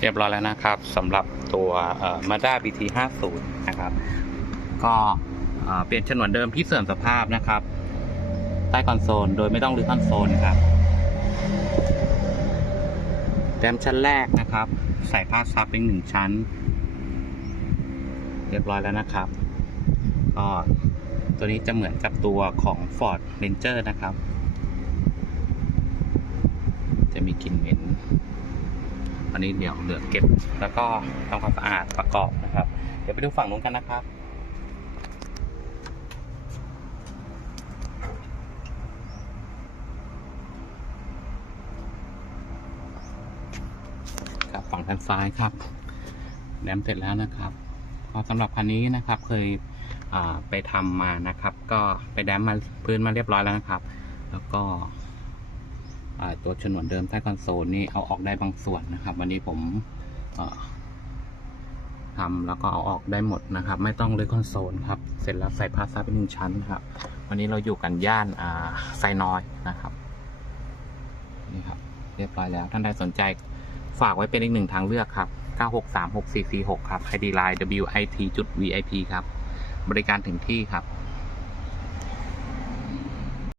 เรียบร้อยแล้วนะครับสำหรับตัวเอ่อ Mazda BT 50นะครับ ก็เอ่อเปลี่ยนฉนวนเดิมที่เสื่อมสภาพนะครับ ใต้คอนโซลโดยไม่ต้องรื้อคอนโซลนะครับแรมชั้นแรกนะครับ ใส่ผ้าซับเป็นหนึ่งชั้น เรียบร้อยแล้วนะครับก็ตัวนี้จะเหมือนกับตัวของ Ford Ranger นะครับ จะมีกลิ่นเหม็น อันนี้เดี๋ยวเหลือเก็บ แล้วก็ทำความสะอาดประกอบนะครับ เดี๋ยวไปดูฝั่งนู้นกันนะครับครับฝั่งทางซ้ายครับแดมเสร็จแล้วนะครับก็สำหรับคันนี้นะครับเคยไปทำมานะครับ ก็ไปแดมมาพื้นมาเรียบร้อยแล้วนะครับ แล้วก็ ตัวฉนวนเดิมใต้คอนโซลนี่เอาออกได้บางส่วนนะครับ วันนี้ผมทำแล้วก็เอาออกได้หมดนะครับ ไม่ต้องเลยคอนโซลครับ เสร็จแล้วใส่พาสซับเป็นหนึ่งชั้นครับ วันนี้เราอยู่กันย่านไซน้อยนะครับนี่ครับ เรียบร้อยแล้ว ท่านใดสนใจฝากไว้เป็นอีกหนึ่งทางเลือกครับ 9636446 ครับ ID Line WIT จุด VIP ครับ บริการถึงที่ครับ